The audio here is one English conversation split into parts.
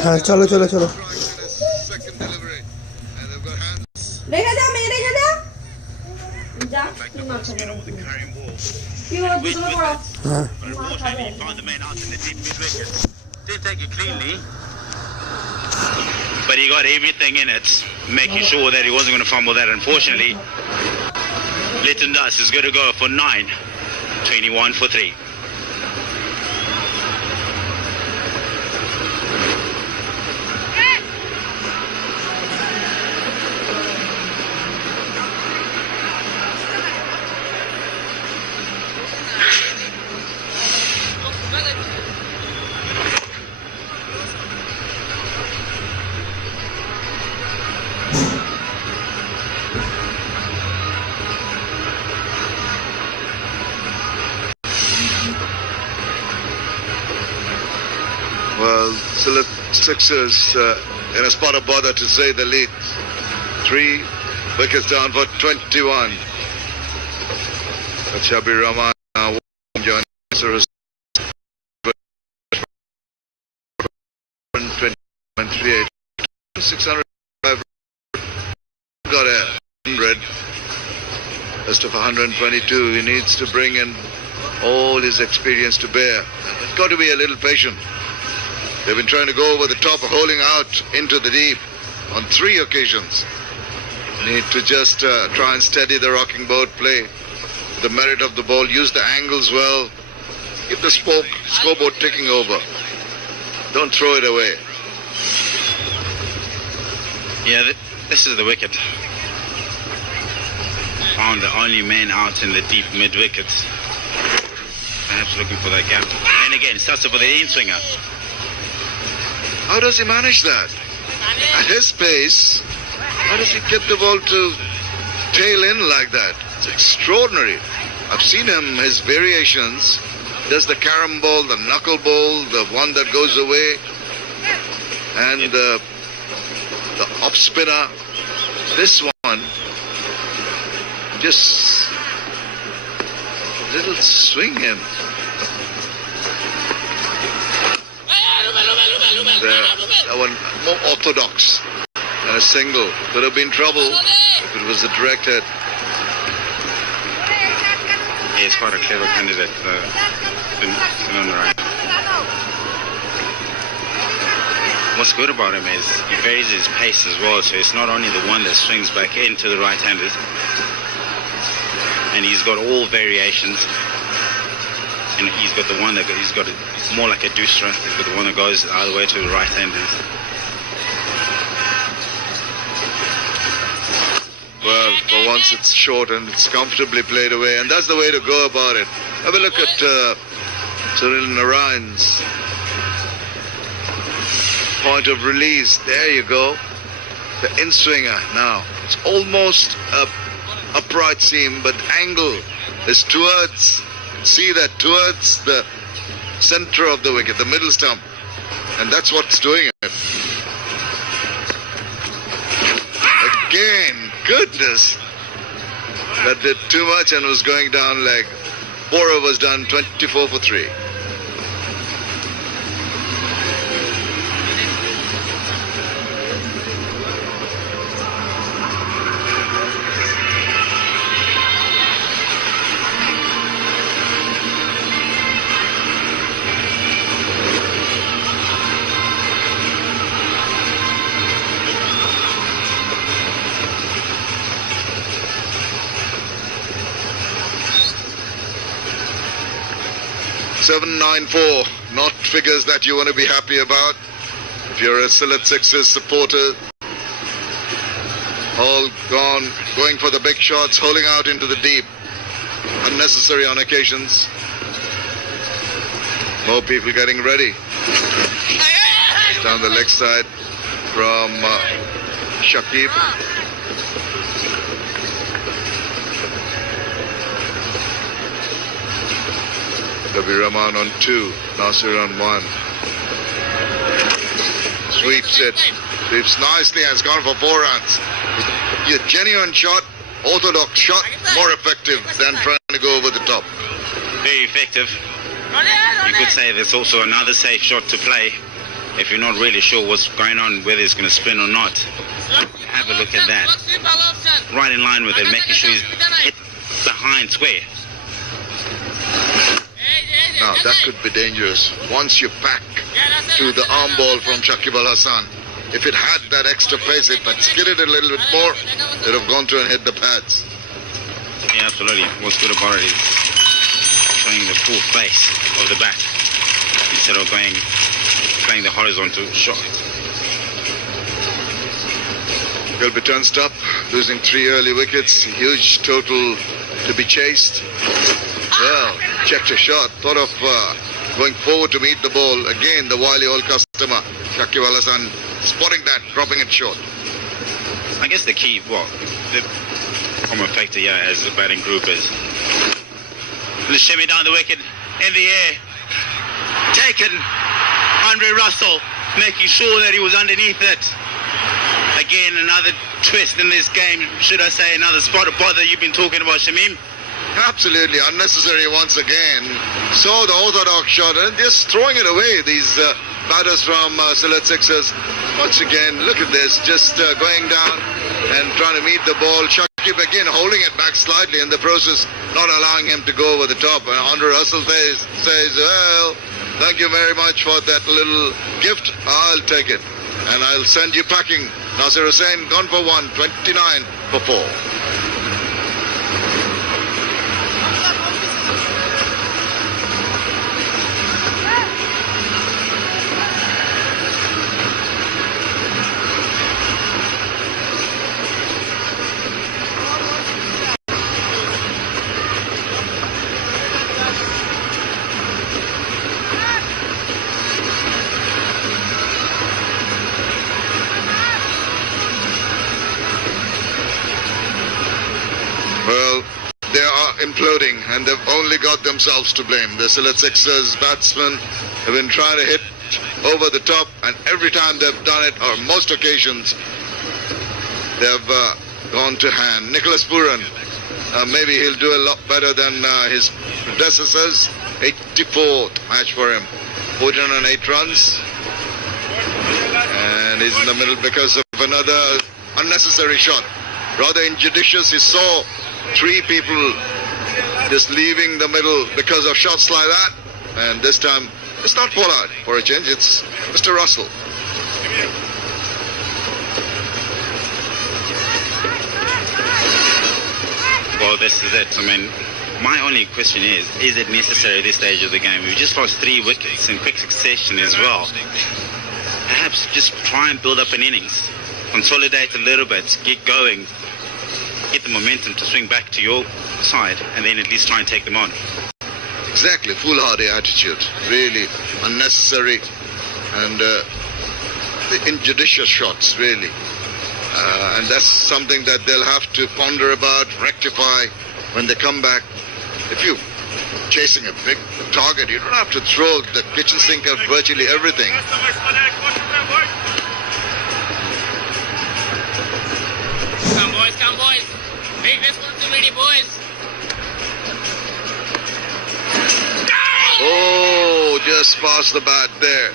हाँ चलो चलो चलो रेखा जा मैं रेखा जा जा क्यों दूसरा पड़ा हाँ Unfortunately, he found the man out in the deep mid wickets. Didn't take it cleanly, but he got everything in it, making sure that he wasn't going to fumble that. Unfortunately, Litton Das is going to go for 9, 21 for 3. Well, Sylhet Sixers in a spot of bother to say the least. 3 wickets down for 21. Shabir Rahman now joining us. 28. 605 got a 100. Best of 122. He needs to bring in all his experience to bear. He's got to be a little patient. They've been trying to go over the top, holding out into the deep on 3 occasions. Need to just try and steady the rocking boat, play the merit of the ball, use the angles well, keep the scoreboard ticking over. Don't throw it away. Yeah, this is the wicket. Found the only man out in the deep mid wickets. Perhaps looking for that gap. And again, starts for the in-swinger. How does he manage that? At his pace, how does he get the ball to tail in like that? It's extraordinary. I've seen him, his variations. Does the carom ball, the knuckle ball, the one that goes away, and the off spinner. This one, just little swing in. That one more orthodox than a single. Could have been trouble if it was a direct hit. Yeah, he's quite a clever candidate. Still on the right. What's good about him is he varies his pace as well, so it's not only the one that swings back into the right-handers, and he's got all variations. And he's got the one that he's got it's more like a doosra. He's got the one that goes the other way to the right-handers. Well, for once it's short and it's comfortably played away, and that's the way to go about it. Have a look at Sunil Narayan's point of release. There you go. The in-swinger now. It's almost a upright seam, but angle is towards, see that, towards the center of the wicket, the middle stump. And that's what's doing it. Again, goodness. That did too much and was going down like 4 overs done, 24 for 3. $794, not figures that you want to be happy about. If you're a Sylhet Sixers supporter, all gone, going for the big shots, holding out into the deep, unnecessary on occasions. More people getting ready. Down the leg side from Shakib. Shabir Rahman on 2, Nasir on 1. Sweeps it. Sweeps nicely, has gone for 4 runs. A genuine shot, orthodox shot, more effective than trying to go over the top. Very effective. You could say there's also another safe shot to play. if you're not really sure what's going on, whether it's going to spin or not, have a look at that. Right in line with it, making sure he's hit behind square. Now that could be dangerous. Once you pack to the arm ball from Shakib Al Hasan, if it had that extra pace, if it skidded a little bit more, it would have gone through and hit the pads. Yeah, absolutely. What's good about it is showing the full face of the bat instead of playing the horizontal shot. He'll be turned up, losing 3 early wickets, huge total to be chased. Well, checked a shot, thought of going forward to meet the ball. Again, the wily old customer, Shakib Al Hasan, spotting that, dropping it short. I guess the key, the common factor here as the batting group is the shimmy down the wicket, in the air, taken, Andre Russell, making sure that he was underneath it. Again, another twist in this game, should I say, another spot of bother you've been talking about, Shamim. Absolutely unnecessary once again. Saw the orthodox shot and just throwing it away, these batters from Sylhet Sixers. Once again, look at this, just going down and trying to meet the ball. Shakib again holding it back slightly in the process, not allowing him to go over the top. And Andre Russell says, well, thank you very much for that little gift. I'll take it. And I'll send you packing. Nasir Hussain gone for 1, 29 for 4. Well, they are imploding and they've only got themselves to blame. The Sylhet Sixers batsmen have been trying to hit over the top, and every time they've done it, or most occasions, they've gone to hand. Nicholas Pooran, maybe he'll do a lot better than his predecessors. 84th match for him. 408 runs. And he's in the middle because of another unnecessary shot. Rather injudicious. He saw 3 people just leaving the middle because of shots like that. And this time, it's not Pollard for a change, it's Mr. Russell. Well, this is it. I mean, my only question is it necessary at this stage of the game? We've just lost 3 wickets in quick succession as well. Perhaps just try and build up an innings. Consolidate a little bit, get going, get the momentum to swing back to your side, and then at least try and take them on. Exactly, foolhardy attitude, really unnecessary, and the injudicious shots, really. And that's something that they'll have to ponder about, rectify when they come back. If you're chasing a big target, you don't have to throw the kitchen sink at virtually everything. Come boys. Big responsibility, boys. Oh, just past the bat there.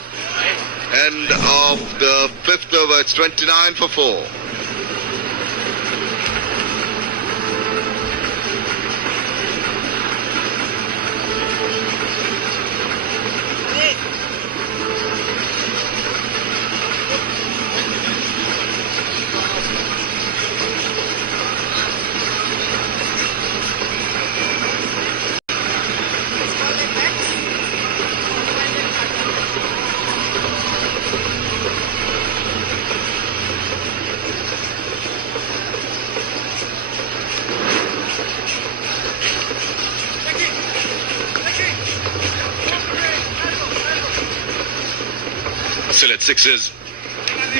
End of the 5th over. It's 29 for 4. Sylhet Sixers,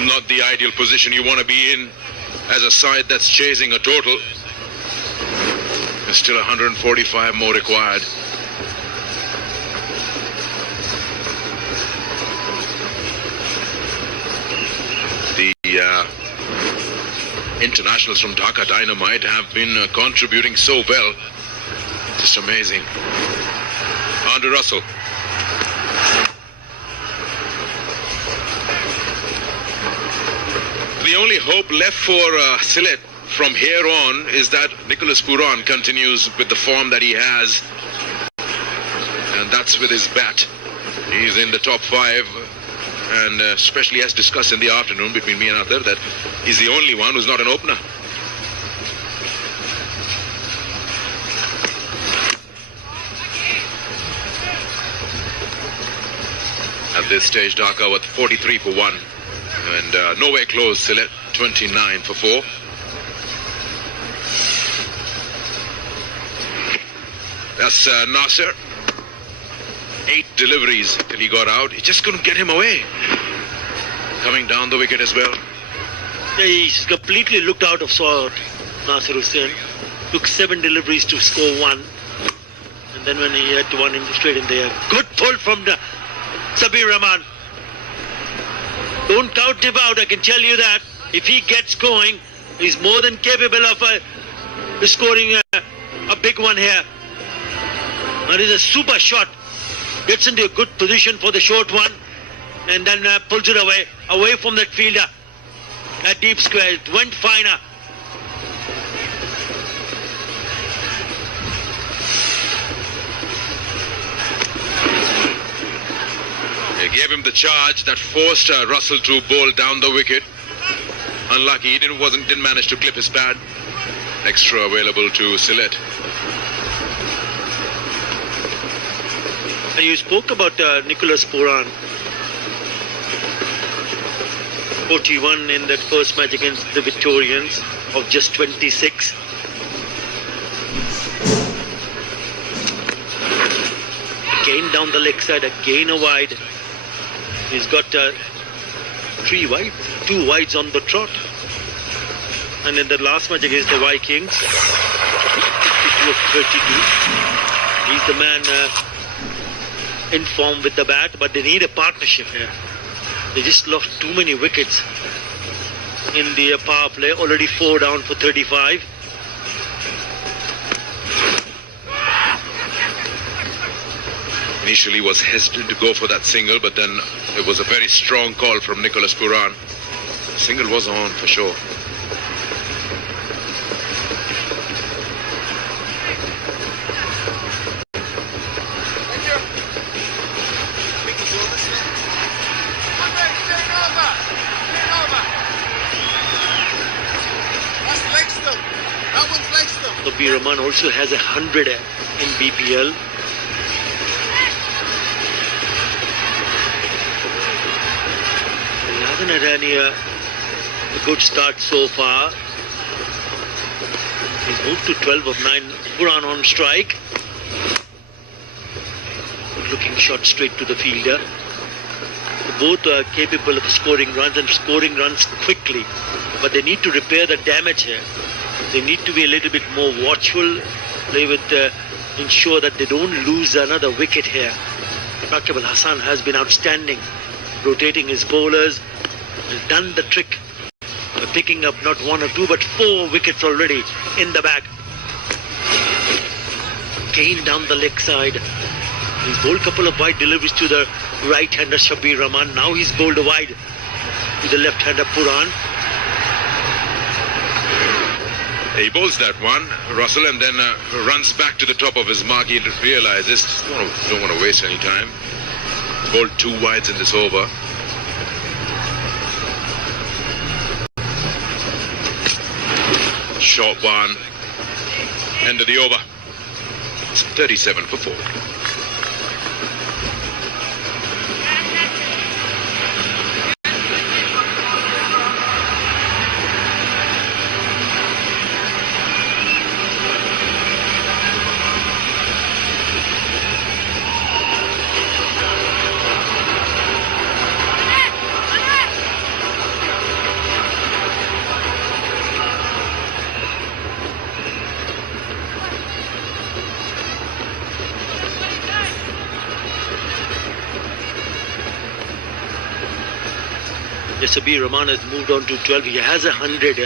not the ideal position you want to be in as a side that's chasing a total. There's still 145 more required. The internationals from Dhaka Dynamite have been contributing so well. Just amazing. Andre Russell. The only hope left for Sylhet from here on is that Nicholas Pooran continues with the form that he has, and that's with his bat. He's in the top 5, and especially as discussed in the afternoon between me and Arthur, that he's the only one who's not an opener. At this stage, Dhaka with 43 for 1, and nowhere close. Sylhet 29 for 4. That's Nasser. 8 deliveries till he got out. He just couldn't get him away. Coming down the wicket as well. Yeah, he's completely looked out of sort, Nasser Hussain. Took 7 deliveries to score 1. And then when he had one straight in there. Good pull from the Sabir Rahman. Don't count him out, I can tell you that. If he gets going, he's more than capable of scoring a big one here. That is a super shot. Gets into a good position for the short one, and then pulls it away from that fielder. A deep square. It went finer. They gave him the charge that forced Russell to bowl down the wicket. Unlucky, he didn't manage to clip his pad. Extra available to Sylhet. And you spoke about Nicholas Pooran. 41 in that first match against the Victorians of just 26. Again down the leg side, again a wide. He's got 3 wides, 2 wides on the trot. And in the last match against the Vikings, 52 of 32. He's the man in form with the bat, but they need a partnership here. They just lost too many wickets in the power play. Already 4 down for 35. Initially was hesitant to go for that single, but then it was a very strong call from Nicholas Pooran. Single was on for sure. Sabir Rahman also has 100 in BPL. He hasn't had any a good start so far. He's moved to 12 of 9. Pooran on strike. Good looking shot straight to the fielder. Both are capable of scoring runs and scoring runs quickly, but they need to repair the damage here. They need to be a little bit more watchful, play with, ensure that they don't lose another wicket here. Raqib Al Hasan has been outstanding, rotating his bowlers, has done the trick, picking up not 1 or 2 but 4 wickets already in the bag. Again down the leg side. He's bowled a couple of wide deliveries to the right-hander Sabir Rahman. Now he's bowled a wide to the left-hander Pooran. He bowls that one, Russell, and then runs back to the top of his mark. He realizes, don't want to waste any time. Bowled 2 wides in this over. Short one. End of the over. It's 37 for 4. Sabir Rahman has moved on to 12. He has 100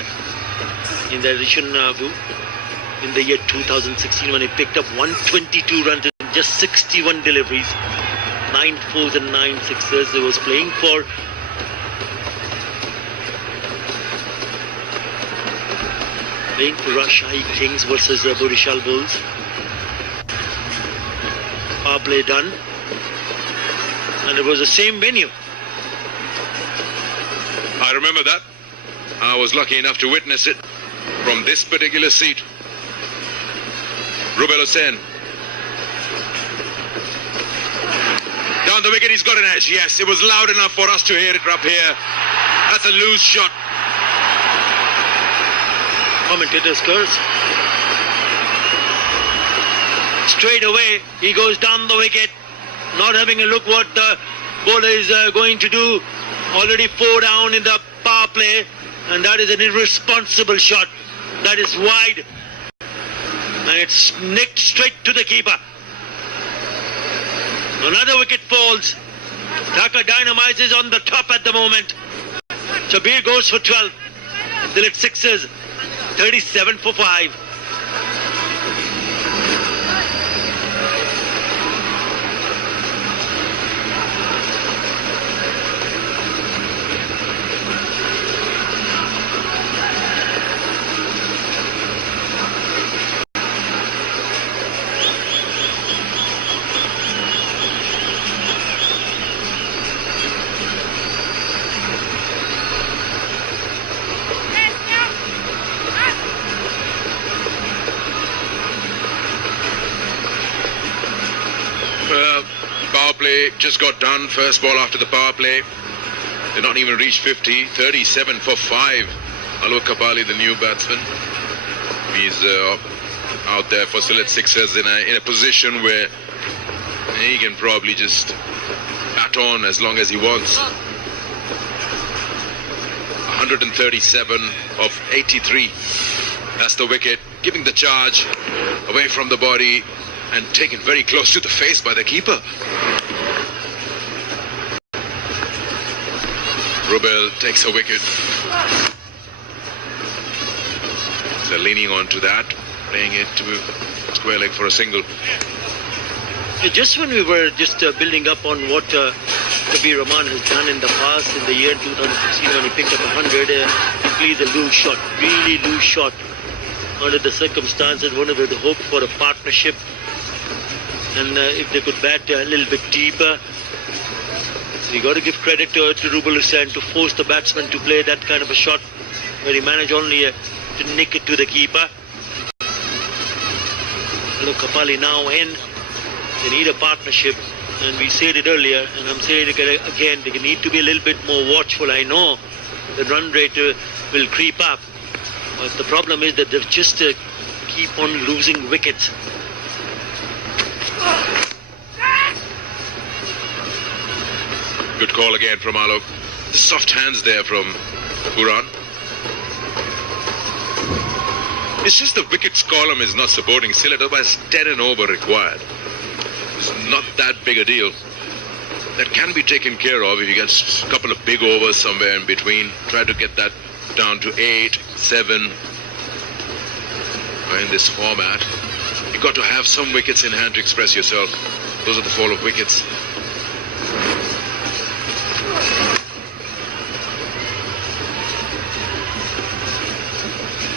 in the addition in the year 2016 when he picked up 122 runs in just 61 deliveries, 9 fours and 9 sixes. He was playing for playing for Rajshahi Kings versus Borishal Bulls. Power play done. And it was the same venue. I remember that. I was lucky enough to witness it from this particular seat. Rubel Hussain. Down the wicket, he's got an edge. Yes, it was loud enough for us to hear it up here. That's a loose shot. Commentators curse. Straight away, he goes down the wicket, not having a look what the bowler is going to do. Already 4 down in the power play, and that is an irresponsible shot. That is wide, and it's nicked straight to the keeper. Another wicket falls. Dhaka Dynamites is on the top at the moment. Shabir goes for 12. Still at sixes. 37 for 5. Power play just got done. First ball after the power play. Did not even reach 50. 37 for 5. Alok Kapali, the new batsman. He's out there for Sylhet Sixers in a position where he can probably just bat on as long as he wants. 137 of 83. That's the wicket. Giving the charge away from the body and taken very close to the face by the keeper. Rubel takes a wicket. So leaning on to that, playing it to square leg for a single. Just when we were just building up on what Kabir Rahman has done in the past, in the year 2016 when he picked up 100, he plays a loose shot, really loose shot. Under the circumstances, one of them hoped for a partnership, and if they could bat a little bit deeper. So you got to give credit to Rubel Hussain to force the batsman to play that kind of a shot, where he managed only to nick it to the keeper. Look, Kapali now in. They need a partnership, and we said it earlier, and I'm saying it again, they need to be a little bit more watchful. I know the run rate will creep up, but the problem is that they just keep on losing wickets. Good call again from Alok. The soft hands there from Buran. It's just the wickets column is not supporting Sylhet, otherwise 10 and over required. It's not that big a deal. That can be taken care of if you get a couple of big overs somewhere in between. Try to get that down to 8, 7. In this format, you've got to have some wickets in hand to express yourself. Those are the fall of wickets.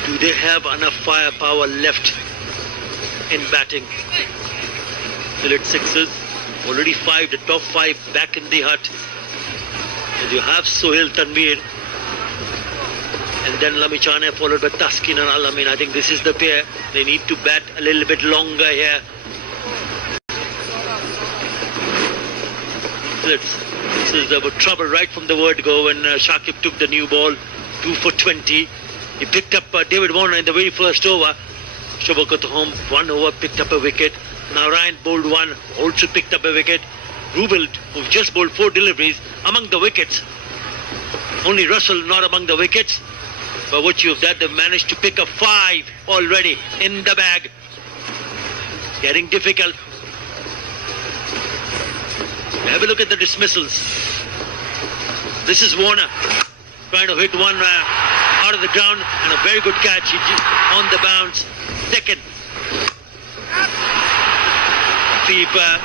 Do they have enough firepower left in batting? Sylhet Sixers, already 5, the top 5 back in the hut. And you have Sohail Tanveer, and then Lamichhane followed by Taskin and Alamin. I think this is the pair. They need to bat a little bit longer here. This is about trouble right from the word go when Shakib took the new ball, 2 for 20. He picked up David Warner in the very first over. Shobakat home, 1 over, picked up a wicket. Now Ryan bowled 1, also picked up a wicket. Rubel, who just bowled 4 deliveries, among the wickets. Only Russell not among the wickets. By virtue of that, they've managed to pick up 5 already in the bag. Getting difficult. Have a look at the dismissals. This is Warner trying to hit one out of the ground, and a very good catch. He on the bounce. Second. Keeper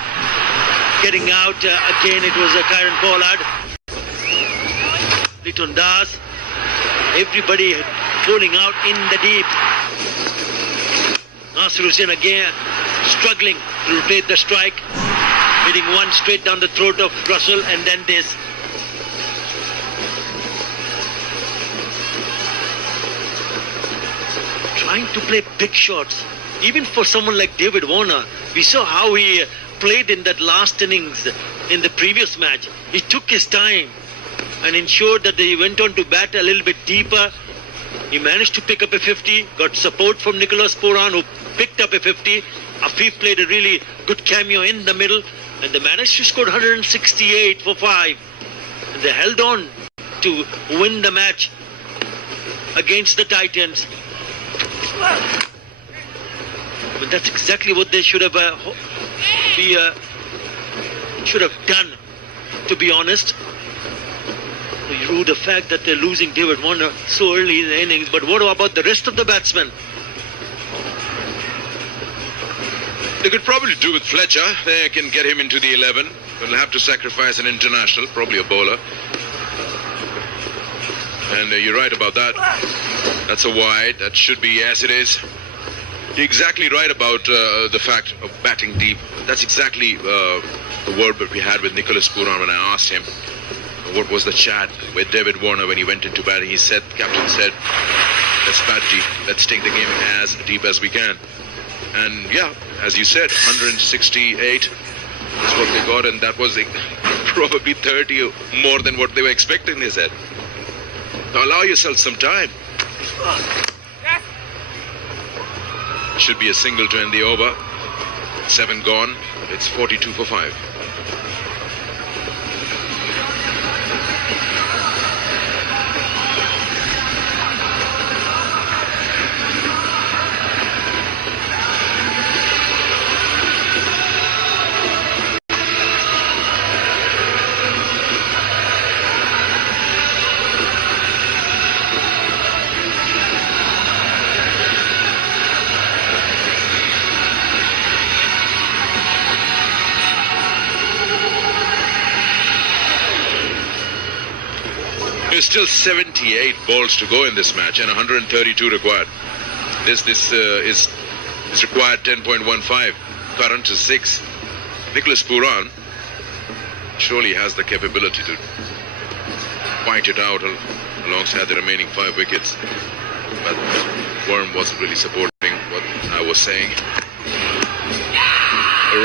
getting out. Again, it was Kieron Pollard. Litton Das. Everybody pulling out in the deep. Nasir Hussain again struggling to rotate the strike, hitting one straight down the throat of Russell, and then this. Trying to play big shots, even for someone like David Warner. We saw how he played in that last innings in the previous match. He took his time and ensured that he went on to bat a little bit deeper. He managed to pick up a 50, got support from Nicholas Pooran, who picked up a 50. Afif played a really good cameo in the middle, and they managed to score 168 for 5. And they held on to win the match against the Titans. But that's exactly what they should have done, to be honest. You rue the fact that they're losing David Warner so early in the innings, but what about the rest of the batsmen? They could probably do with Fletcher. They can get him into the 11. They'll have to sacrifice an international, probably a bowler. And you're right about that. That's a wide. That should be as it is. You're exactly right about the fact of batting deep. That's exactly the word that we had with Nicholas Pooran when I asked him what was the chat with David Warner when he went into batting. He said, captain said, let's bat deep. Let's take the game as deep as we can. And yeah, as you said, 168 is what they got, and that was probably 30 more than what they were expecting, they said. Now allow yourself some time. Should be a single to end the over. 7 gone. It's 42 for 5. There's still 78 balls to go in this match and 132 required. This is required 10.15. Current is 6. Nicholas Pooran surely has the capability to point it out alongside the remaining 5 wickets. But Worm wasn't really supporting what I was saying.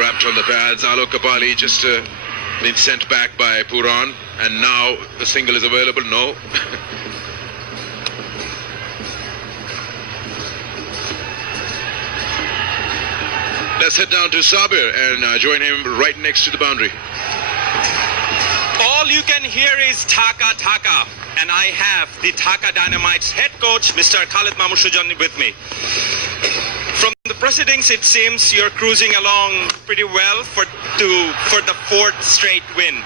Wrapped on the pads. Alok Kapali just been sent back by Pooran, and now the single is available. No. Let's head down to Sabir and join him right next to the boundary. All you can hear is Dhaka, Dhaka. And I have the Dhaka Dynamite's head coach, Mr. Khalid Mamushujani, with me. From the proceedings, it seems you're cruising along pretty well for the 4th straight win.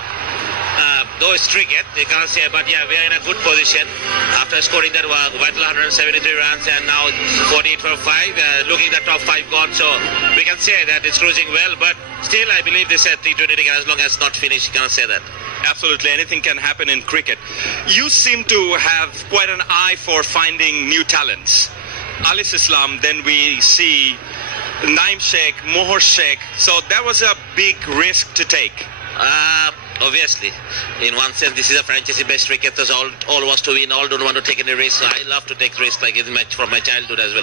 Though it's cricket, you can't say, but yeah, we are in a good position after scoring that vital 173 runs and now 48 for 5, looking at top 5 gone, so we can say that it's cruising well, but still I believe this T20 as long as it's not finished, you cannot say that. Absolutely, anything can happen in cricket. You seem to have quite an eye for finding new talents. Alis Islam, then we see Naim Sheikh, Mohor Sheikh, so that was a big risk to take. Obviously, in one sense, this is a franchise-based cricket. All was to win. All don't want to take any risk. I love to take risks, like from my childhood as well,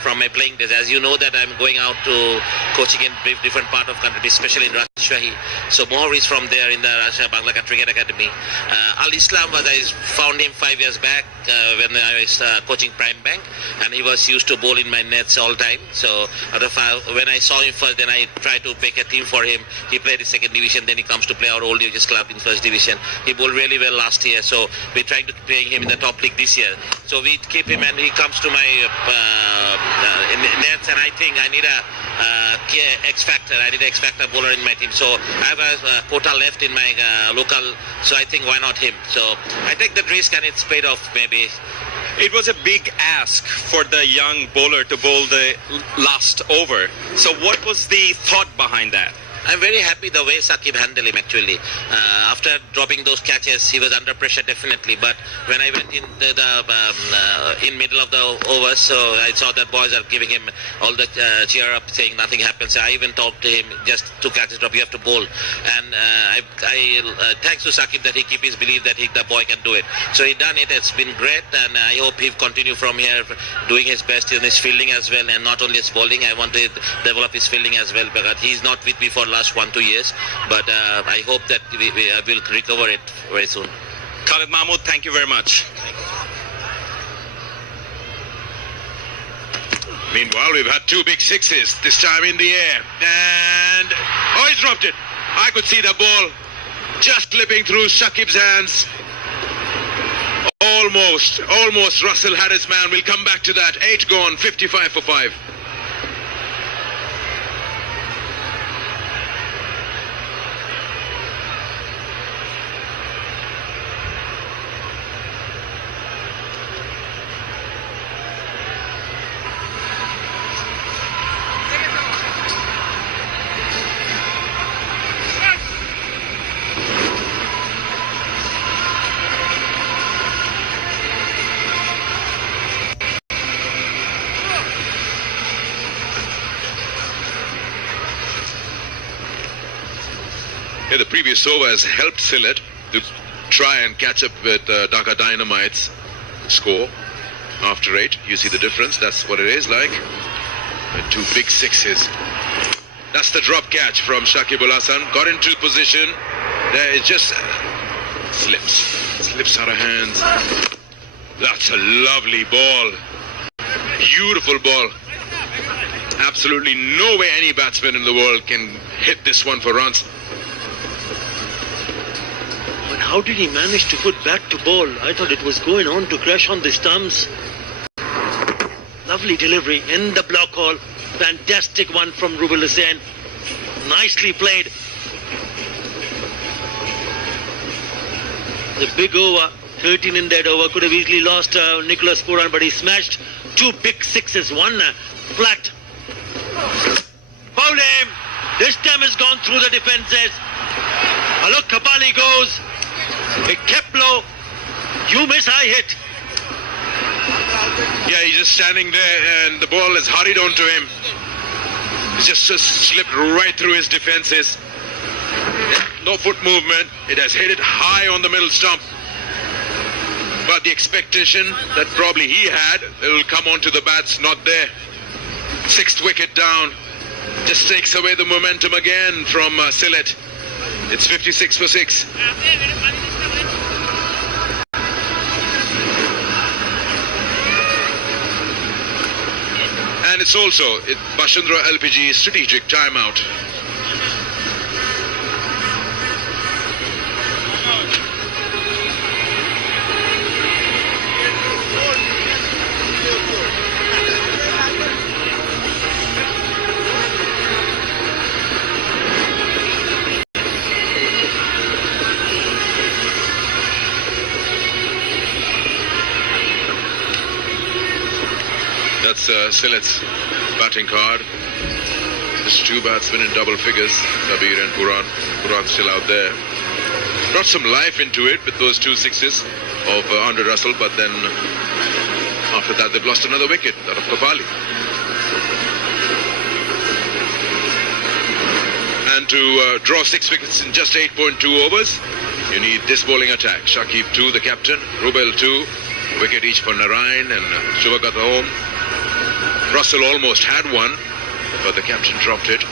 from my playing days. As you know, that I'm going out to coaching in different part of country, especially in Rajshahi. So Mohor is from there in the Rajshahi Bangla Cricket Academy. Al Islam I found him 5 years back when I was coaching Prime Bank, and he was used to bowl in my nets all time. So when I saw him first, then I tried to pick a team for him. He played in 2nd division, then he comes to play our old Aegis club in 1st division. He bowled really well last year, so we're trying to play him in the top league this year. So we keep him, and he comes to my nets, and I think I need a X factor. I need an X factor bowler in my team. So I have a quota left in my local, so I think why not him? So I take that risk, and it's paid off maybe. It was a big ask for the young bowler to bowl the last over. So what was the thought behind that? I'm very happy the way Saqib handled him actually. After dropping those catches, he was under pressure definitely. But when I went in in middle of the overs, so I saw that boys are giving him all the cheer up, saying nothing happens. I even talked to him, just 2 catches drop, you have to bowl. And thanks to Saqib that he keep his belief that the boy can do it. So he done it. It's been great, and I hope he continue from here, doing his best in his fielding as well, and not only his bowling. I want to develop his fielding as well, because he's not with me for last 1-2 years. But I hope that we will recover it very soon. Khalid Mahmood, thank you very much. Meanwhile, we've had 2 big sixes, this time in the air. And, oh, he's dropped it. I could see the ball just slipping through Shakib's hands. Almost Russell had his man. We'll come back to that. 8 gone, 55 for 5. Yeah, the previous over has helped Sylhet to try and catch up with Dhaka Dynamite's score after 8. You see the difference? That's what it is like. 2 big sixes. That's the drop catch from Shakib Ul Hasan. Got into position. There it just slips out of hands. That's a lovely ball. Beautiful ball. Absolutely no way any batsman in the world can hit this one for runs. How did he manage to put bat to ball? I thought it was going on to crash on the stumps. Lovely delivery in the block hole. Fantastic one from Rubel Hussain. Nicely played. The big over, 13 in that over, could have easily lost Nicholas Pooran, but he smashed 2 big sixes, 1 flat. Foul him. This time has gone through the defences. Alok Kapali goes. A Kepler, you miss, I hit. Yeah, he's just standing there and the ball has hurried onto him. It's just slipped right through his defenses. No foot movement. It has hit it high on the middle stump. But the expectation that probably he had, it will come onto the bats, not there. 6th wicket down. Just takes away the momentum again from Sylhet. It's 56 for 6. And it's also Bashundra LPG strategic timeout. That's Sylhet's batting card. There's 2 batsmen in double figures, Sabir and Pooran. Pooran's still out there. Brought some life into it with those 2 sixes of Andre Russell, but then after that they've lost another wicket, that of Kapali. And to draw 6 wickets in just 8.2 overs, you need this bowling attack. Shakib 2, the captain, Rubel 2, wicket each for Narayan and Shubhagat home. Russell almost had one, but the captain dropped it.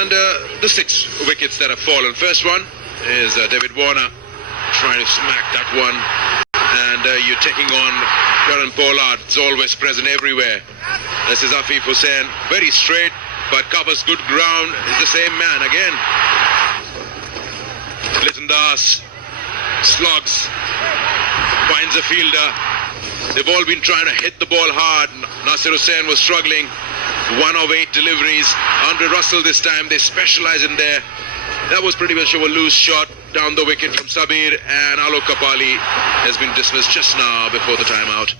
And the 6 wickets that have fallen. First one is David Warner trying to smack that one. And you're taking on Karan Pollard. It's always present everywhere. This is Afif Hussain. Very straight, but covers good ground. It's the same man again. Liton Das slugs, finds a fielder. They've all been trying to hit the ball hard. Nasir Hussain was struggling. 1 of 8 deliveries. Andre Russell this time, they specialize in there. That was pretty much a loose shot down the wicket from Sabir, and Alok Kapali has been dismissed just now before the timeout.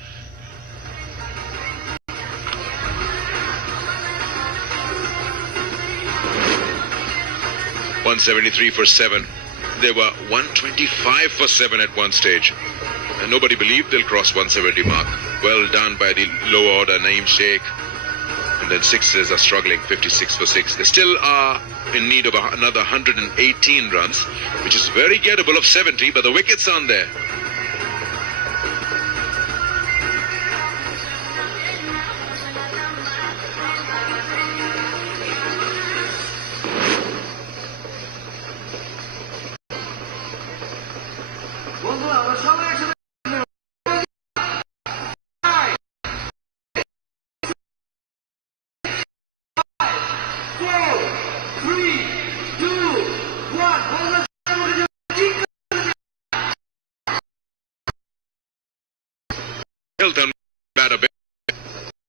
173 for 7. They were 125 for 7 at one stage. And nobody believed they'll cross 170 mark. Well done by the lower order, Naeem Sheikh. And then sixes are struggling, 56 for 6. They still are in need of another 118 runs, which is very gettable of 70, but the wickets aren't there. Hilton bat a bit.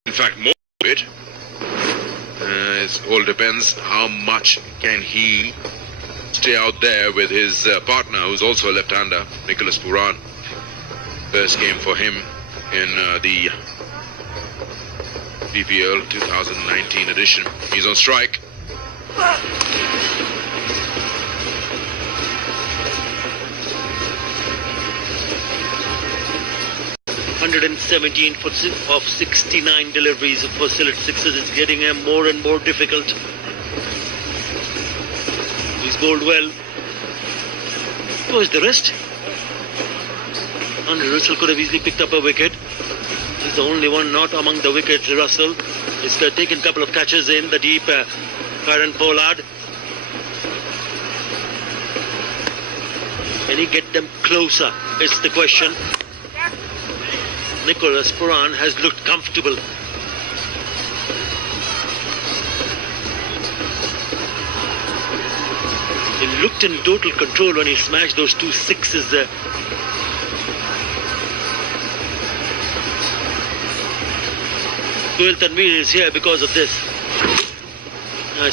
In fact, more of it. It all depends how much can he stay out there with his partner, who's also a left-hander, Nicholas Pooran. First game for him in the BPL 2019 edition. He's on strike. 117 of 69 deliveries for Sylhet Sixers. It's getting more and more difficult. He's bowled well. Where's the rest? And Russell could have easily picked up a wicket. He's the only one not among the wickets. Russell has taken a couple of catches in the deep. Karan Pollard. Can he get them closer? Is the question. Nicholas Pooran has looked comfortable. He looked in total control when he smashed those 2 sixes there. Sohail Tanvir is here because of this.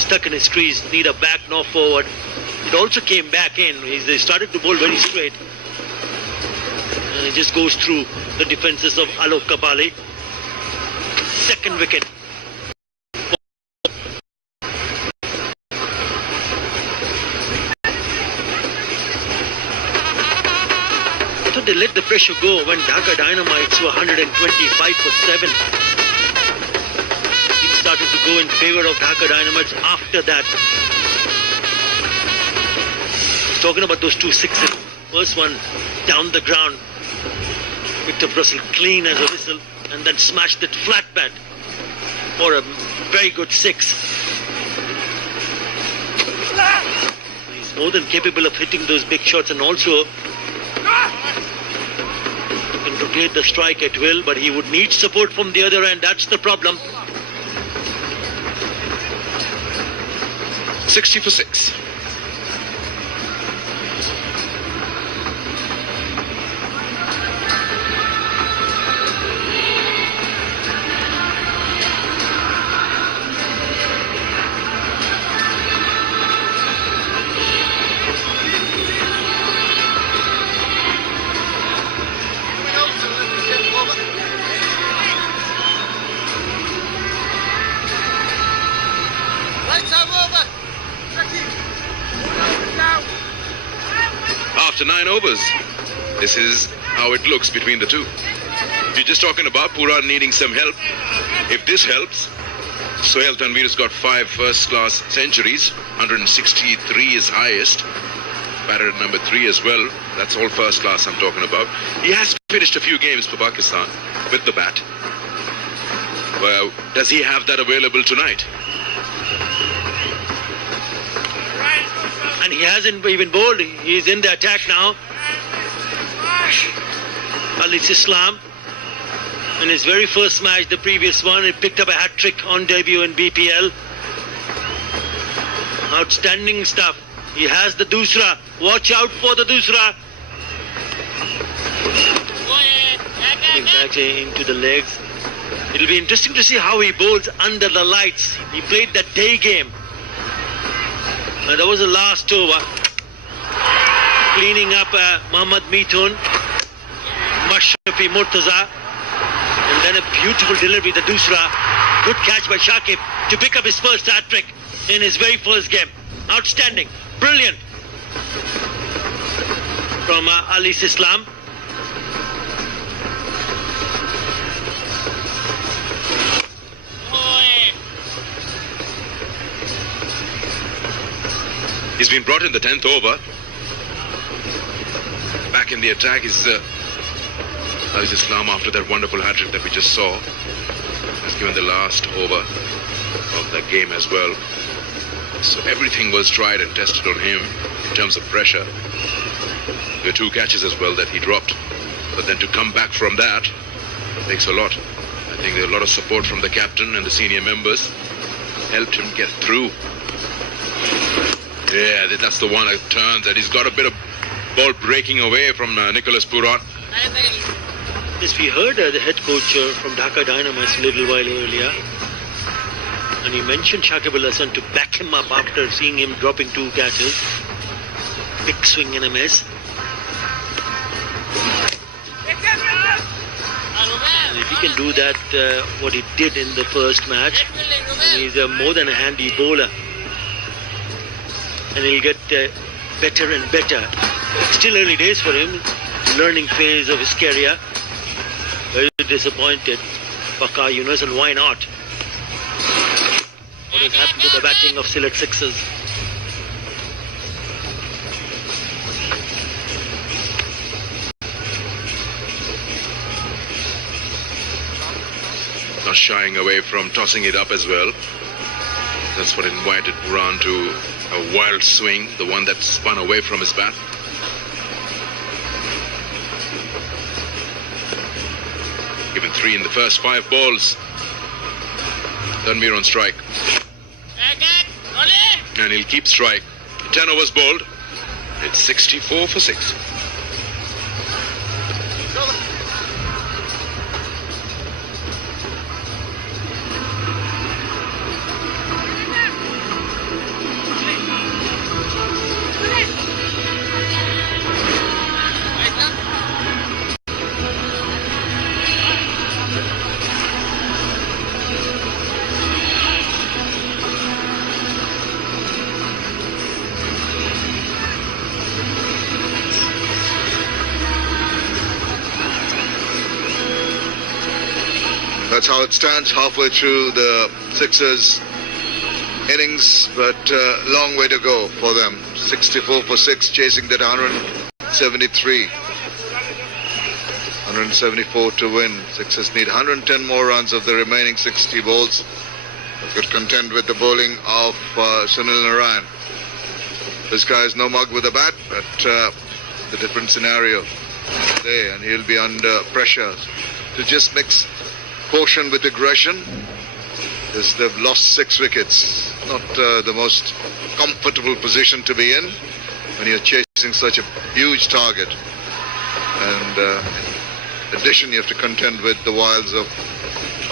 Stuck in his crease, neither back nor forward. It also came back in. They started to bowl very straight. And it just goes through the defenses of Alok Kapale. Second wicket. I thought they let the pressure go when Dhaka Dynamites were 125 for 7. Things started to go in favor of Dhaka Dynamites after that. I was talking about those 2 sixes. First one down the ground. Victor Russell clean as a whistle and then smashed it flat bat for a very good 6. He's more than capable of hitting those big shots and also can rotate the strike at will, but he would need support from the other end. That's the problem. 60 for 6. After 9 overs, this is how it looks between the two. You're just talking about Pooran needing some help. If this helps, Sohail Tanvir has got 5 first-class centuries. 163 is highest. Batted at number 3 as well. That's all first-class I'm talking about. He has finished a few games for Pakistan with the bat. Well, does he have that available tonight? And he hasn't even bowled. He's in the attack now. Alis Islam. In his very first match, the previous one, he picked up a hat-trick on debut in BPL. Outstanding stuff. He has the Dusra. Watch out for the Dusra. Back into the legs. It'll be interesting to see how he bowls under the lights. He played that day game. And that was the last over. Cleaning up Mohammad Mithun, Mashrafi Murtaza, and then a beautiful delivery, the Dusra. Good catch by Shakib to pick up his first hat-trick in his very first game. Outstanding. Brilliant from Ali Islam. He's been brought in the 10th over. Back in the attack is Ali Islam after that wonderful hat-trick that we just saw. Has given the last over of the game as well. So everything was tried and tested on him in terms of pressure. There were 2 catches as well that he dropped. But then to come back from that takes a lot. I think there a lot of support from the captain and the senior members helped him get through. Yeah, that's the one that turns, and he's got a bit of ball breaking away from Nicholas Pooran. Yes, we heard the head coach from Dhaka Dynamites a little while earlier, and he mentioned Shakib Al Hasan to back him up after seeing him dropping 2 catches. Big swing and a miss. And if he can do that, what he did in the first match, and he's more than a handy bowler. And he'll get better and better. Still early days for him, learning phase of his career. Very disappointed, Waqar Younis, and why not? What has happened to the batting of Sylhet Sixers? Not shying away from tossing it up as well. That's what invited Pooran to a wild swing, the one that spun away from his bat. Given 3 in the first 5 balls. Tanvir on strike. And he'll keep strike. 10 overs bowled. It's 64 for 6. That's how it stands halfway through the Sixers innings, but long way to go for them. 64 for 6, chasing that 173. 174 to win. Sixers need 110 more runs of the remaining 60 balls. Could contend with the bowling of Sunil Narayan. This guy is no mug with a bat, but the different scenario today, and he'll be under pressure to just mix caution with aggression, as they've lost 6 wickets. Not the most comfortable position to be in when you're chasing such a huge target. And in addition, you have to contend with the wiles of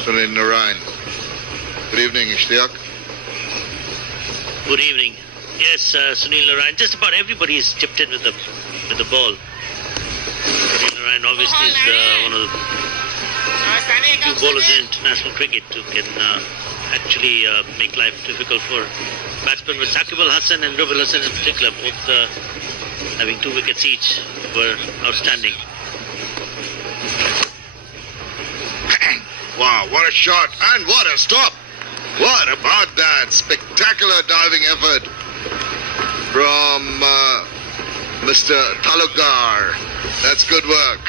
Sunil Narayan. Good evening, Ishtiaq. Good evening. Yes, Sunil Narayan. Just about everybody is chipped in with the ball. Sunil Narayan obviously is one of the few bowlers in international cricket who can actually make life difficult for batsmen. With Shakib Al Hasan and Rub Al Hasan in particular, both having 2 wickets each, were outstanding. Wow, what a shot and what a stop. What about that spectacular diving effort from Mr. Talukdar. That's good work.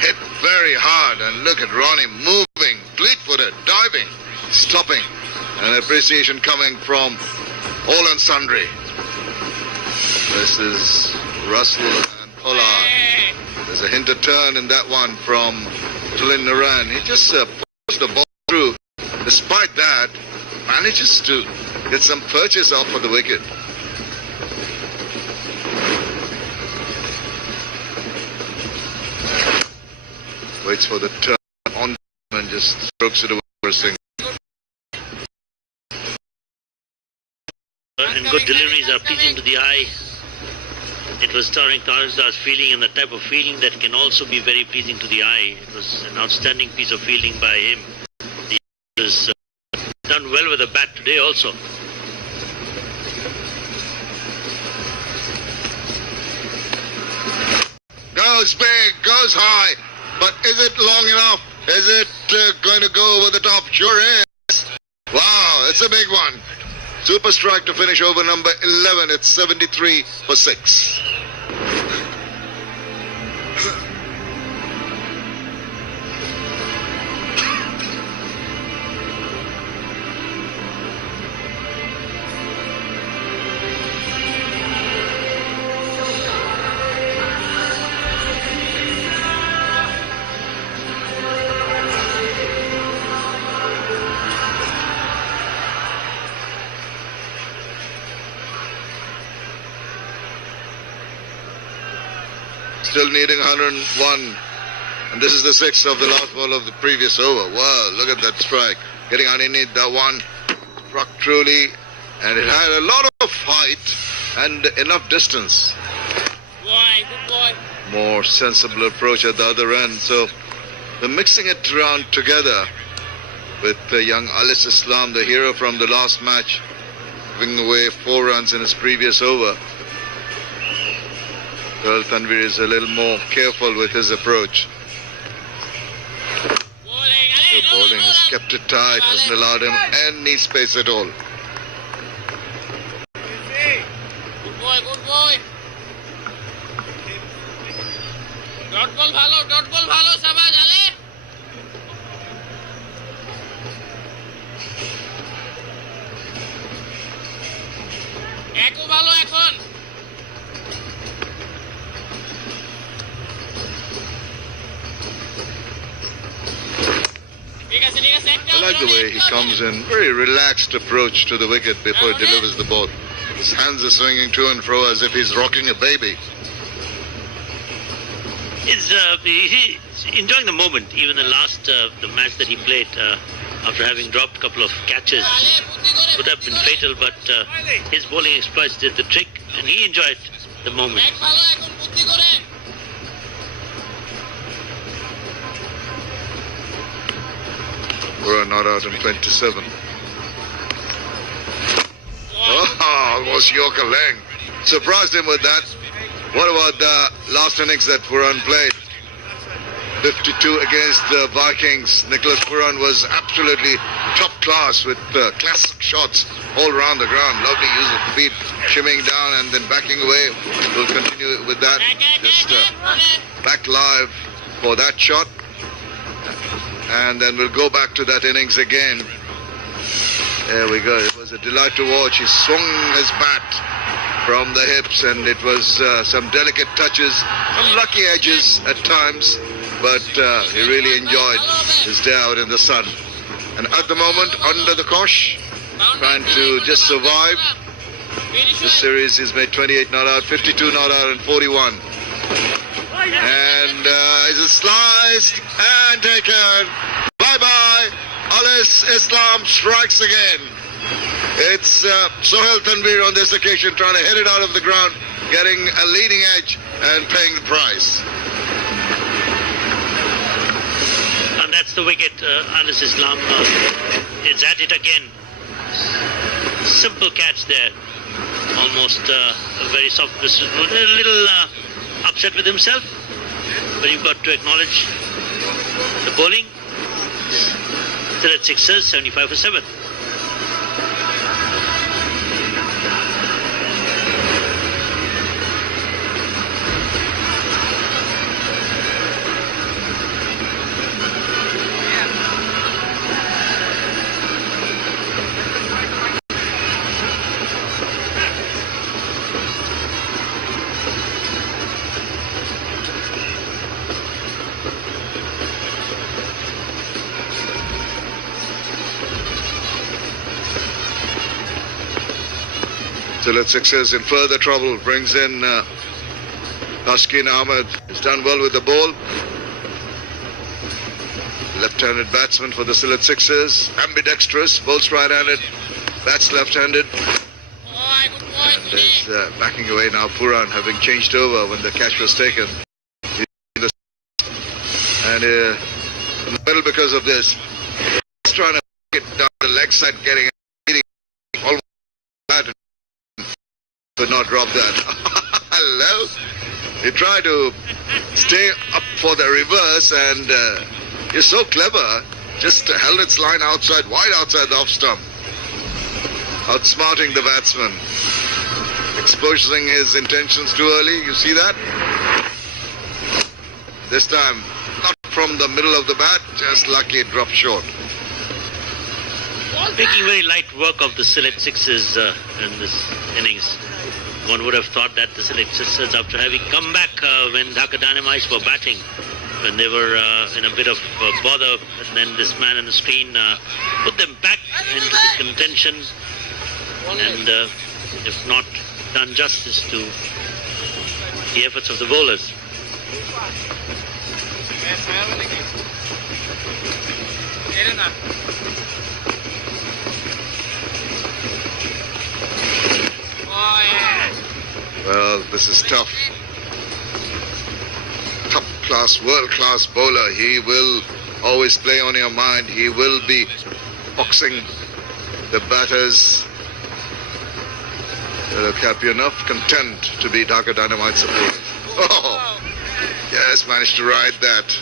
Hit very hard, and look at Ronnie moving, fleet-footed, diving, stopping. An appreciation coming from all and sundry. This is Russell and Pollard. There's a hint of turn in that one from Sunil Narayan. He just pushed the ball through. Despite that, manages to get some purchase off for the wicket. Waits for the turn on and just strokes it away for a single. And good deliveries are pleasing to the eye. It was Tariq Talukdar's fielding, and the type of fielding that can also be very pleasing to the eye. It was an outstanding piece of fielding by him. He was done well with the bat today also. is big, goes high, but is it long enough? Is it going to go over the top? Sure is. Wow, it's a big one. Super strike to finish over number 11. It's 73 for 6. Still needing 101. And this is the 6th of the last ball of the previous over. Wow, look at that strike. Getting underneath that one. Struck truly. And it had a lot of height and enough distance. Good boy. More sensible approach at the other end. So they're mixing it around together with young Alis Islam, the hero from the last match, giving away 4 runs in his previous over. Sohail Tanvir is a little more careful with his approach. The bowling has kept it tight, hasn't allowed him any space at all. Good boy. Dot ball bhalo, Sabaj Ale. Eko bhalo ekhon. I like the way he comes in, very relaxed approach to the wicket before he delivers the ball. His hands are swinging to and fro as if he's rocking a baby. He's enjoying the moment. Even the last the match that he played, after having dropped a couple of catches, would have been fatal, but his bowling exploits did the trick, and he enjoyed the moment. We're not out in 27. Oh, was Yorker Lang. Surprised him with that. What about the last innings that Pooran played? 52 against the Vikings. Nicholas Pooran was absolutely top class with classic shots all around the ground. Lovely use of feet, shimming down and then backing away. We'll continue with that. Just back live for that shot. And then we'll go back to that innings again. There we go. It was a delight to watch. He swung his bat from the hips, and it was some delicate touches, some lucky edges at times, but he really enjoyed his day out in the sun. And at the moment, under the cosh, trying to just survive. This series he's made 28 not out, 52 not out, and 41. And is it sliced and taken? Bye-bye. Alis Islam strikes again. It's Sohail Tanvir on this occasion trying to hit it out of the ground, getting a leading edge and paying the price. And that's the wicket. Alis Islam is at it again. Simple catch there. Almost a very soft. A little upset with himself, but you've got to acknowledge the bowling. Still at sixes, 75 for 7. Still at sixes, in further trouble, brings in Taskin Ahmed. He's done well with the ball. Left-handed batsman for the Sylhet Sixers. Ambidextrous, bowls right-handed, bats left-handed. And there's backing away now Pooran, having changed over when the catch was taken. And in the middle because of this, he's trying to get down the leg side, getting almost bad. Could not drop that. Hello. He tried to stay up for the reverse, and you're so clever. Just held its line outside, wide outside the off stump. Outsmarting the batsman. Exposing his intentions too early, you see that? This time, not from the middle of the bat, just lucky it dropped short. Making very light work of the Select Sixers in this innings. One would have thought that the Select Sixers, after having come back when Dhaka Dynamites were batting, when they were in a bit of bother, and then this man on the screen put them back into the contention, and if not done justice to the efforts of the bowlers. Well, this is tough. Top-class, world-class bowler. He will always play on your mind. He will be boxing the batters. They'll have enough content to be Dhaka Dynamite supporters. Oh, yes, managed to ride that.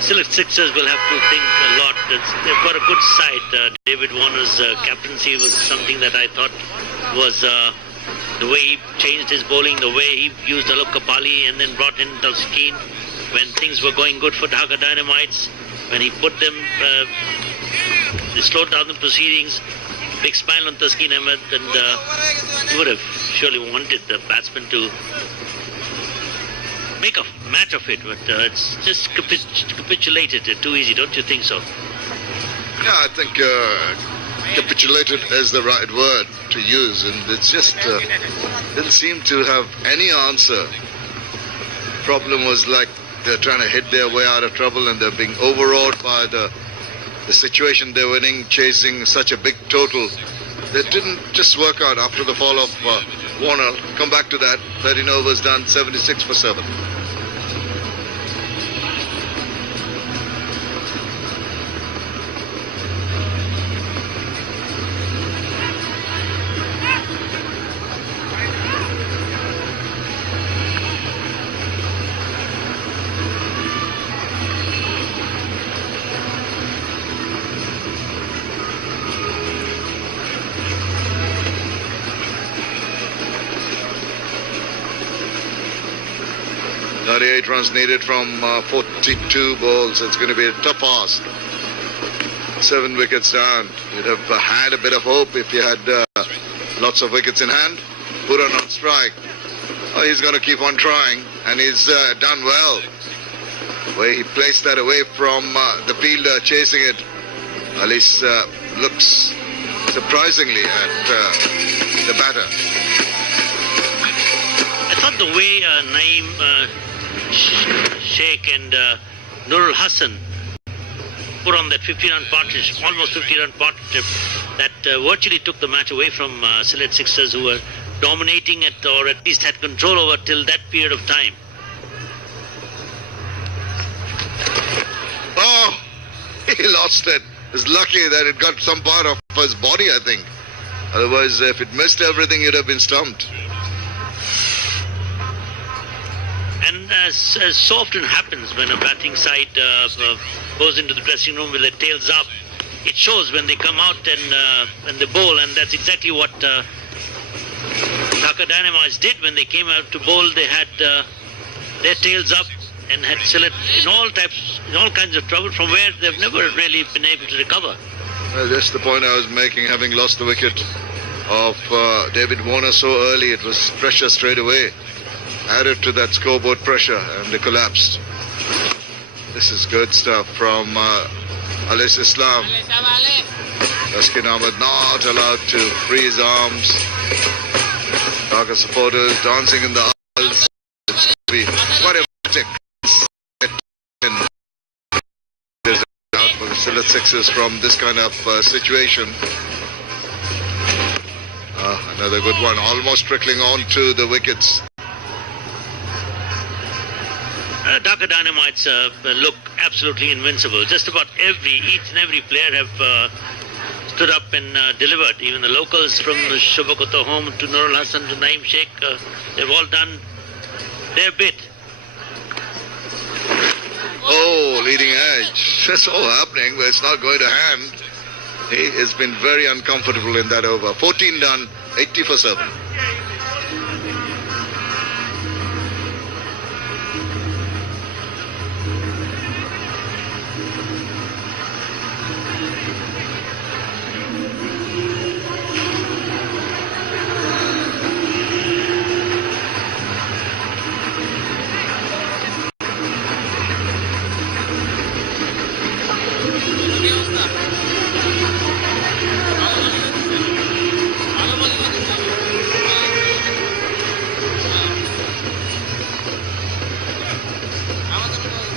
Select Sixers will have to think a lot. They've got a good side. David Warner's captaincy was something that I thought was the way he changed his bowling, the way he used Alok Kapali and then brought in Dalskeen when things were going good for Dhaka Dynamites. When he put them, they slowed down the proceedings. Big smile on Taskin Ahmed, and he would have surely wanted the batsman to make a match of it, but it's just capitulated too easy, don't you think so? Yeah, I think capitulated is the right word to use, and it's just didn't seem to have any answer. Problem was like they're trying to hit their way out of trouble, and they're being overawed by the situation they're winning, chasing such a big total. They didn't just work out after the fall of Warner. Come back to that. 13 overs done, 76 for 7. Runs needed from 42 balls. It's going to be a tough ask. 7 wickets down. You'd have had a bit of hope if you had lots of wickets in hand. Pooran on strike. Oh, he's going to keep on trying, and he's done well. The way he placed that away from the fielder chasing it, at least looks surprisingly at the batter. I thought the way Naeem Sheikh and Nurul Hassan put on that 50-run partnership, almost 50-run partnership, that virtually took the match away from Select Sixers, who were dominating it, or at least had control over till that period of time. Oh, he lost it. It's lucky that it got some part of his body, I think. Otherwise, if it missed everything, he'd have been stumped. And as so often happens when a batting side goes into the dressing room with their tails up, it shows when they come out and they bowl, and that's exactly what Dhaka Dynamites did when they came out to bowl. They had their tails up and had Select in all kinds of trouble from where they've never really been able to recover. Well, that's the point I was making, having lost the wicket of David Warner so early. It was pressure straight away. Added to that scoreboard pressure, and they collapsed. This is good stuff from Alis Islam. Taskin Ahmed not allowed to free his arms. Dhaka supporters dancing in the aisles. It's going to be quite dramatic. There's out for the Select Sixers from this kind of situation. Another good one, almost trickling on to the wickets. Dhaka Dynamites look absolutely invincible. Just about each and every player have stood up and delivered. Even the locals from Shubhakoto Home to Nurul Hassan to Naim Sheikh, they've all done their bit. Oh, leading edge. That's all happening, but it's not going to hand. He has been very uncomfortable in that over. 14 done, 80 for 7.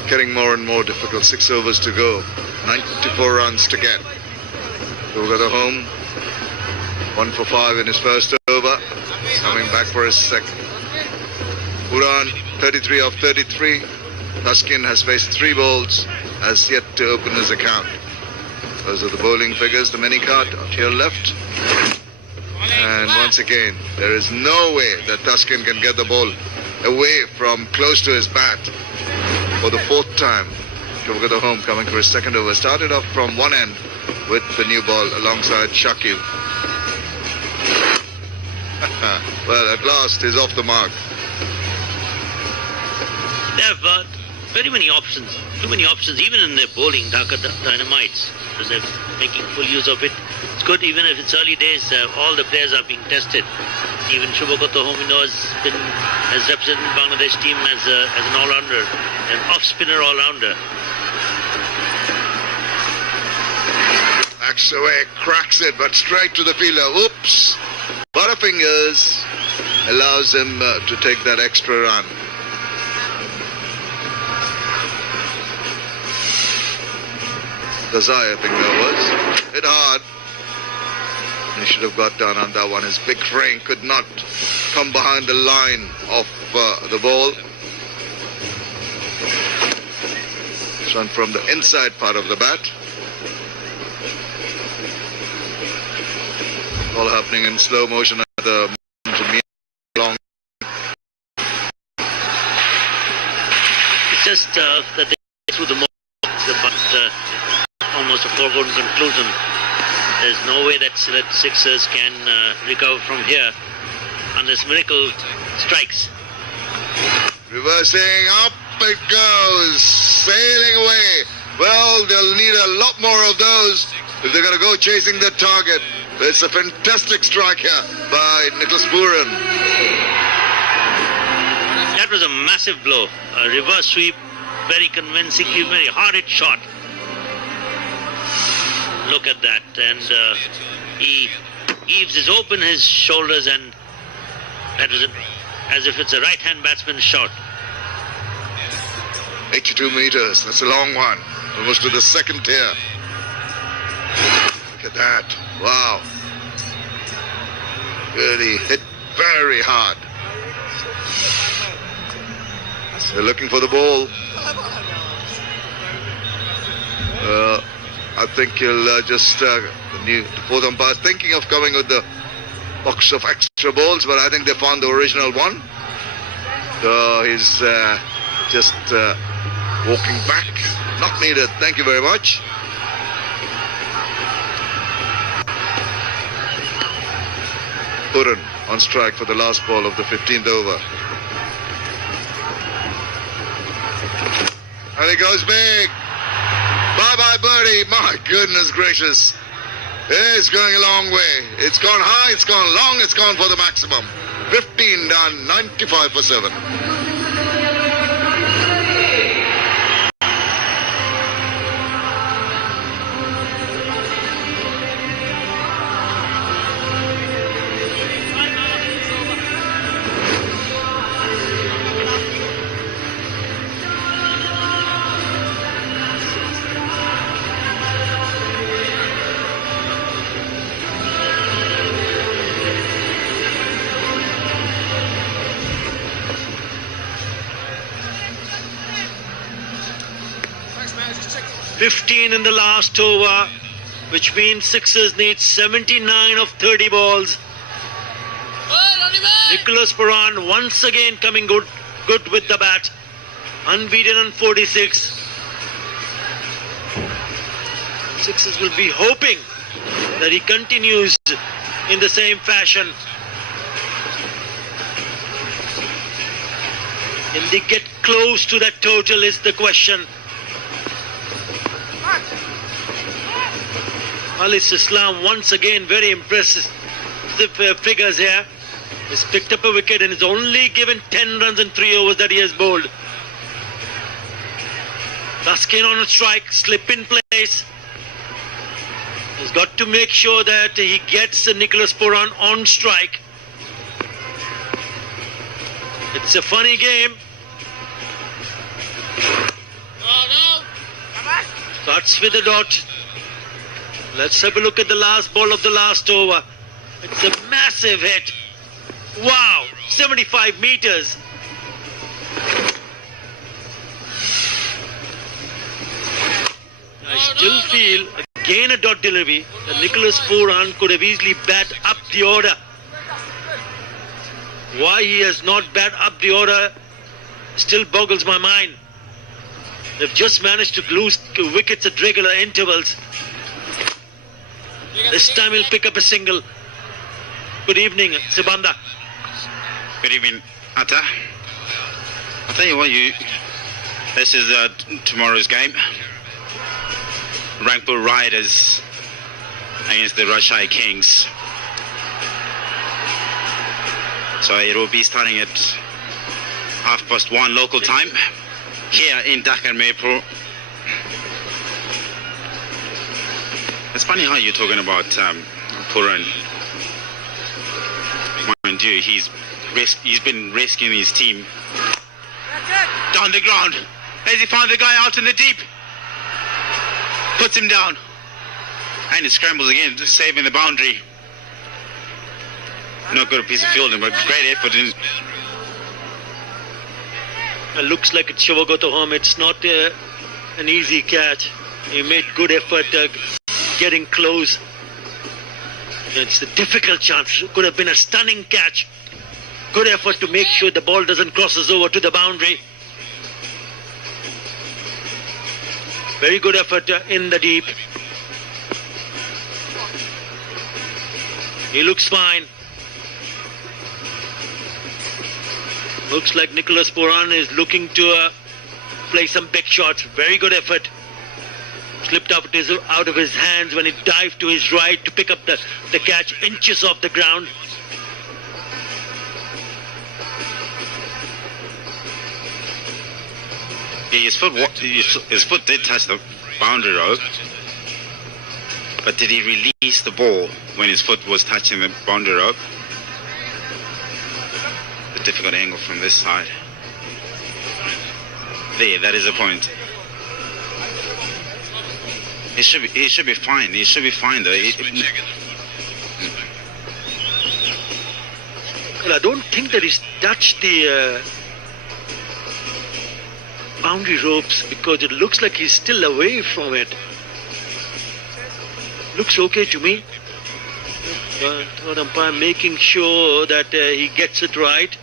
Getting more and more difficult. 6 overs to go. 94 runs to get. Shubhakoto Home. 1 for 5 in his first over. Coming back for his second. Spuran, 33 of 33. Tuskin has faced 3 balls. Has yet to open his account. Those are the bowling figures. The mini card out here left. And once again, there is no way that Tuskin can get the ball away from close to his bat. For the 4th time, Shubhakoto Home coming for his second over. Started off from one end with the new ball alongside Shakib. Well, at last he's off the mark. They have very many options, too many options, even in their bowling, Dhaka Dynamites. So they're making full use of it. It's good, even if it's early days, all the players are being tested. Even Shubhakoto Home, has represented Bangladesh team as an all-rounder, an off-spinner all-rounder. Backs away, cracks it, but straight to the fielder. Oops! Butterfingers allows him to take that extra run. Desai, I think that was. Hit hard. He should have got down on that one. His big frame could not come behind the line of the ball. It's run from the inside part of the bat. All happening in slow motion at the long. It's just that they get through the moment, but almost a foregone conclusion. There's no way that Sylhet Sixers can recover from here unless miracle strikes. Reversing, up it goes, sailing away. Well, they'll need a lot more of those if they're going to go chasing the target. It's a fantastic strike here by Nicholas Spuran. That was a massive blow. A reverse sweep, very convincingly, very hard-hit shot. Look at that, and Eaves has opened his shoulders, and that was as if it's a right-hand batsman's shot. 82 meters, that's a long one, almost to the second tier. Look at that, wow. Really hit very hard. They're looking for the ball. I think he'll just, the fourth umpire thinking of coming with the box of extra balls, but I think they found the original one. So he's just walking back. Not needed, thank you very much. Spuran on strike for the last ball of the 15th over. And it goes big. Bye-bye, birdie. My goodness gracious. It's going a long way. It's gone high, it's gone long, it's gone for the maximum. 15 done, 95 for 7. .15 in the last over. which means Sixers need 79 of 30 balls. Nicholas Puran once again coming good with the bat. Unbeaten on 46. Sixers will be hoping that he continues in the same fashion. Can they get close to that total is the question. Halis Islam once again very impressive figures here. He's picked up a wicket and is only given 10 runs in 3 overs that he has bowled. Tuskin on a strike, slip in place. He's got to make sure that he gets Nicholas Puran on strike. It's a funny game. Starts with a dot. Let's have a look at the last ball of the last over. It's a massive hit. Wow, 75 meters. I still feel, again a dot delivery, that Nicholas Puran could have easily bat up the order. Why he has not bat up the order still boggles my mind. They've just managed to lose wickets at regular intervals. This time he'll pick up a single. Good evening, Sibanda. Good evening, Atta. I'll tell you what, this is tomorrow's game. Rangpur Riders against the Rajshahi Kings. So it will be starting at 1:30 local time here in Dhaka, Maypur. It's funny how you're talking about Puran. Mind you, he's been rescuing his team. Down the ground. Has he found the guy out in the deep? Puts him down. And he scrambles again, just saving the boundary. Not good a piece of fielding, but great effort. It looks like it's Shivagoto home. It's not an easy catch. He made good effort getting close. It's a difficult chance. Could have been a stunning catch. Good effort to make sure the ball doesn't crosses over to the boundary. Very good effort in the deep. He looks fine. Looks like Nicholas Puran is looking to play some big shots. Very good effort. Slipped out of his hands when he dived to his right to pick up the catch inches off the ground. His foot did touch the boundary rope, but did he release the ball when his foot was touching the boundary rope? A difficult angle from this side. There, that is a point. He should be fine. He should be fine though. Well, I don't think that he's touched the boundary ropes because it looks like he's still away from it. Looks okay to me. But third umpire making sure that he gets it right.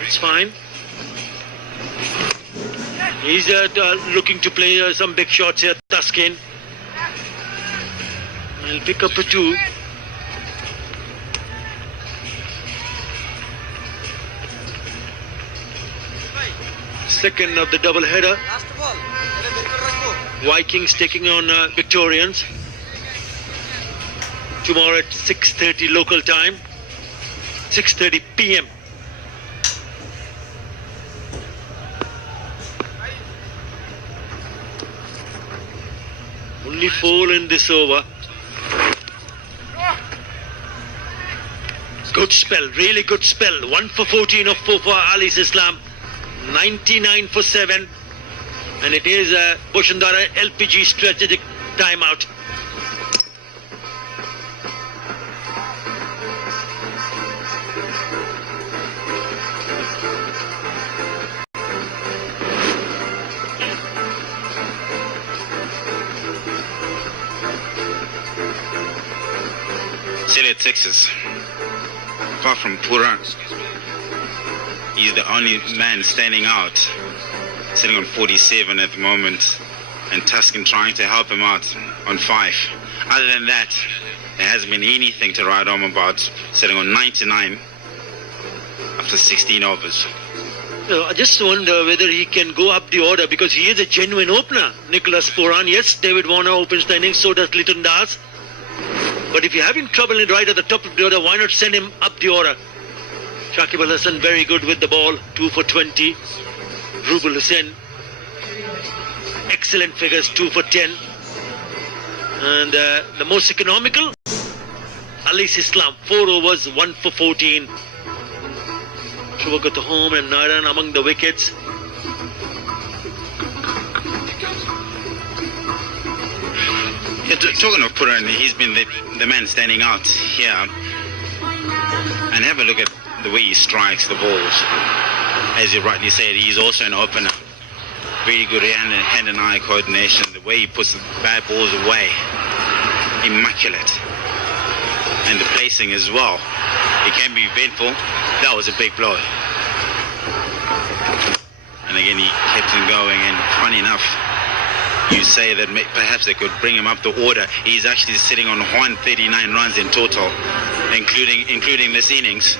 It's fine. He's looking to play some big shots here, Tuskin. He'll pick up a 2. Second of the double header. Vikings taking on Victorians. Tomorrow at 6:30 local time. 6:30 p.m. Only 4 in this over. Good spell, really good spell. 1 for 14 of 4 for Halis Islam. 99 for 7. And it is a Boshundara LPG strategic timeout. Sile 6s. Apart from Puran, he's the only man standing out, sitting on 47 at the moment, and Tuscan trying to help him out on 5. Other than that, there hasn't been anything to write home about, sitting on 99 after 16 overs. I just wonder whether he can go up the order, because he is a genuine opener, Nicholas Pooran. Yes, David Warner opens the innings, so does Lytton Das. But if you're having trouble right at the top of the order, why not send him up the order? Shakib Al Hasan very good with the ball, 2 for 20. Rubul Hussain, excellent figures, 2 for 10. And the most economical, Alis Islam, 4 overs, 1 for 14. Shubhagat home and Narayan among the wickets. Yeah, talking of Puran, he's been the man standing out here. And have a look at the way he strikes the balls. As you rightly said, he's also an opener. Very good hand and eye coordination. The way he puts the bad balls away, immaculate. And the placing as well. It can be eventful. That was a big blow. And again, he kept on going. And funny enough, you say that perhaps they could bring him up the order. He's actually sitting on 139 runs in total, including this innings.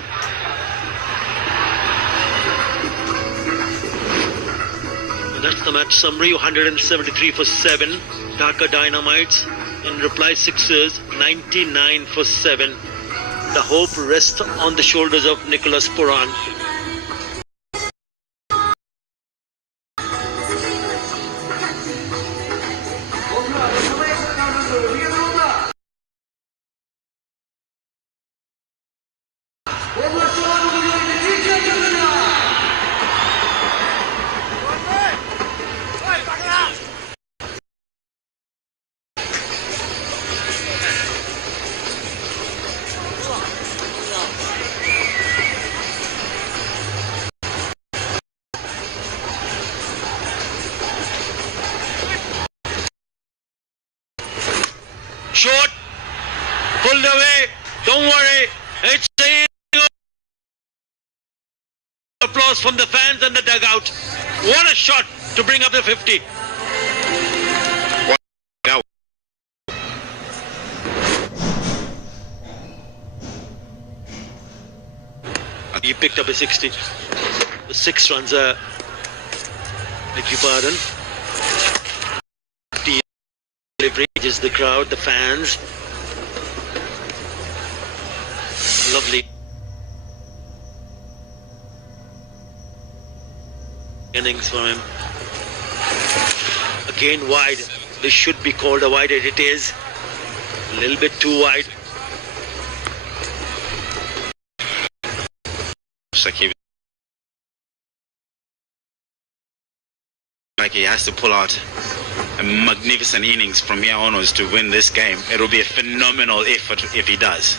That's the match summary. 173 for 7. Dhaka Dynamites. In reply, sixers. 99 for 7. The hope rests on the shoulders of Nicholas Pooran. Short, pulled away, don't worry, it's applause from the fans and the dugout. What a shot to bring up the 50. He picked up a 60. The 6 runs are, beg your pardon. Leverages the crowd, the fans. Lovely innings for him. Again wide. This should be called a wide, as it is. A little bit too wide. Like he has to pull out a magnificent innings from here onwards to win this game. It'll be a phenomenal effort if he does.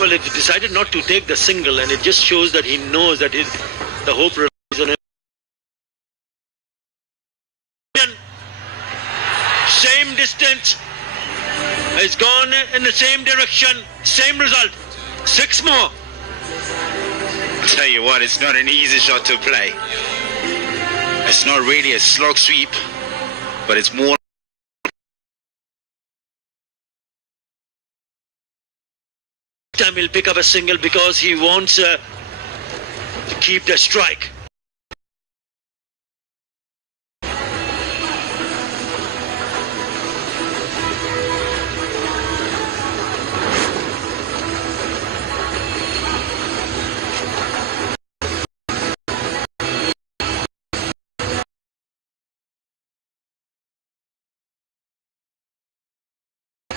Well, he decided not to take the single, and it just shows that he knows that the hope relies on him. Same distance, has gone in the same direction, same result. 6 more. I'll tell you what, it's not an easy shot to play. It's not really a slog sweep, but it's more. Time he'll pick up a single because he wants to keep the strike.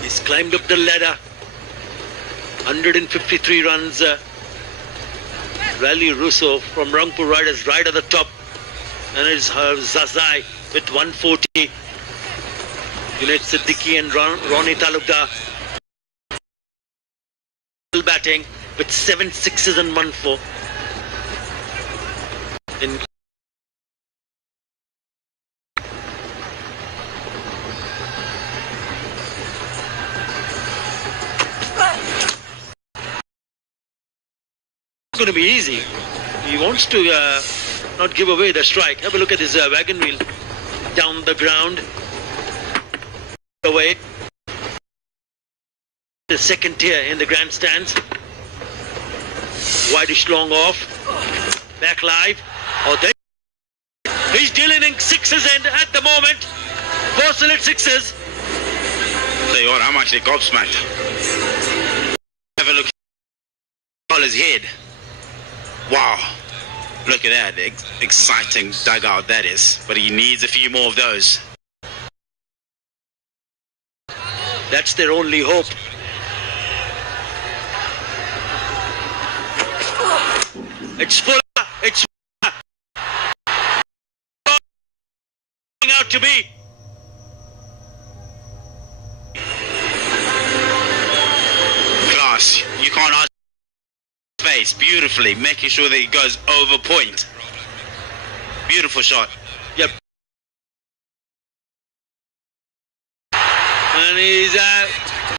He's climbed up the ladder. 153 runs. Rally Russo from Rangpur Riders right at the top. And it's Zazai with 140. Junaid Siddiqui and Ronnie Talukdar batting with 7 sixes and 1 4. In going to be easy. He wants to not give away the strike. Have a look at his wagon wheel down the ground. Away. The second tier in the grandstands. Wideish long off. Back live. Oh, there. He's dealing in sixes, and at the moment, 4 solid sixes. Tell you what, I'm actually gobsmacked. Have a look at his head. Wow. Look at that. Exciting dugout that is. But he needs a few more of those. That's their only hope. It's full. It's out to be. Class. You can't ask space beautifully, making sure that it goes over point. Beautiful shot. Yep. And he's